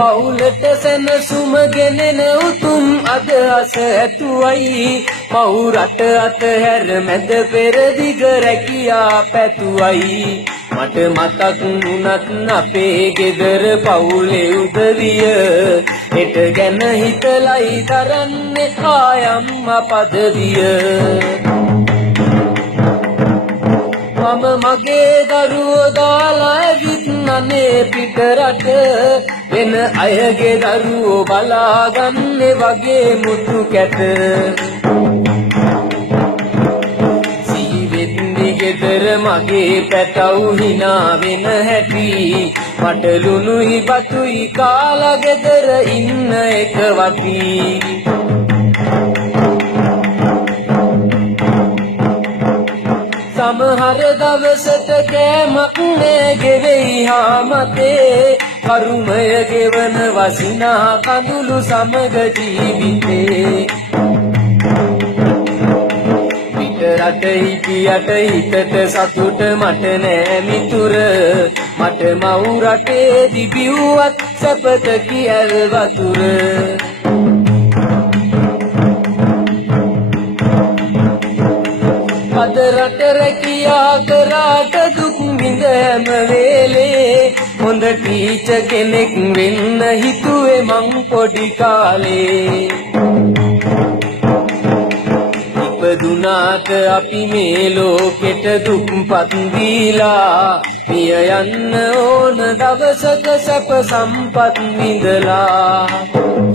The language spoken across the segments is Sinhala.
පවුලට සැනසුම ගෙනෙන උතුම් අදහස ඇතුවයි මව් රට අතහැර මැද පෙරදිග රැකියා පැතුවයි මට මතක් වුණත් අපේ ගෙදර පවුලේ උදවිය හෙට ගැන හිතලයි දරන්නේ ආයම්මා පදවිය මම මගේ දරුවෝ දාලා ඇවිත් නනේ පිට රට වෙන අයගේ දරුවෝ බලාගන්නේ වගේ මුතු කැට සීවෙත්නි ගෙදර මගේ පැටව් hina වෙන හැටි මට ලුණුයි බතුයි කාලා ගෙදර ඉන්න එක වටි සමහර දවසට කෑමක් නෑ ගෙවෙයි හාමතේ කරුමය ගෙවන වසිනා කඳුළු සමග ජීවිතේ පිට රට හිටියට හිතට සතුට මට නෑ මිතුර මට මව් රටේ දිබිව්වත් සැපත කියල් වතුර අද රට රැකියා කරාට දුක් විඳ හැම වෙලේ හොඳ ටීචර් කෙනෙක් වෙන්න හිතුවේ මං පොඩි කාලේ ඉපදුනාට අපි මේ ලෝකෙට දුක්පත් දීලා මිය යන්න ඕන දවසක සැප සම්පත් විඳලා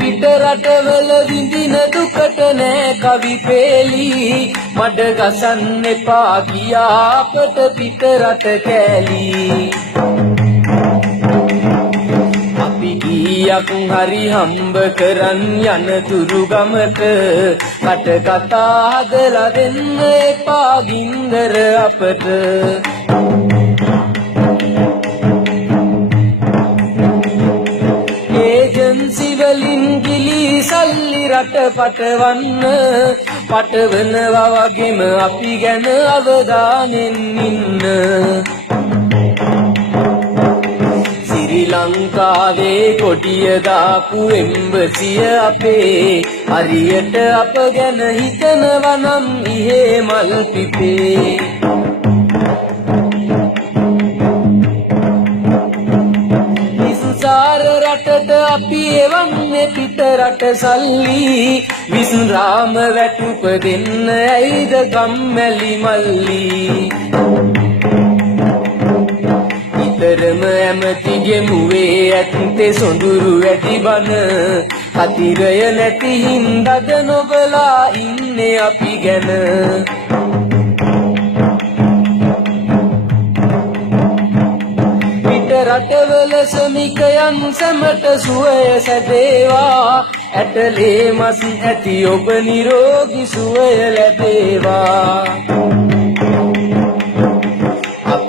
පිට රටවල විඳින දුකට නෑ කවි පෙළි මඩ ගසන්න එපා කියා අපට පිට රට කෑලි අපි කීයක් හරි හම්බ කරන් යන තුරු ගමට කට කතා හදලා දෙන්න එපා ගින්දර අපට වලින් ගිලි සල්ලි රට පටවන්න පටවනවා වගේම අපි ගැන අවධානෙන් ඉන්න ශ්‍රී ලංකාවේ කොටිය දාපු එම්බසිය අපේ හරියට අප ගැන හිතනවා නම් ඉහේ මල් පිපේ සංසාර රටට අපි එවන්නේ පිට රට සල්ලි විසුරාම වැටුප දෙන්න ඇයිද ගම්මැලි මල්ලි ඉතරම ඇමතිගේ මුවේ ඇත්තේ සොඳුරු ඇති බන කතිරය නැති හින්දාද නොබලා ඉන්නේ අපි ගැන රටවල සමිකයන් සැමට සුවය සැදේවා ඇටලේ මස් ඇති ඔබ නිරෝගී සුවය ලැබේවා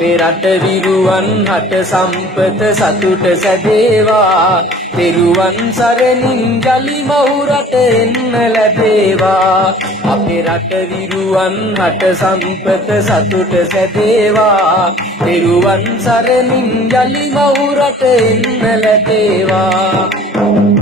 අපේ රට විරුවන් හට සම්පත සතුට සැදේවා තෙරුවන් සරණින් ජලි මව් රට එන්න ලැබේවා අපේ රට විරුවන් හට සම්පත සතුට සැදේවා තෙරුවන් සරණින් ජලි මව් රට එන්න ලැබේවා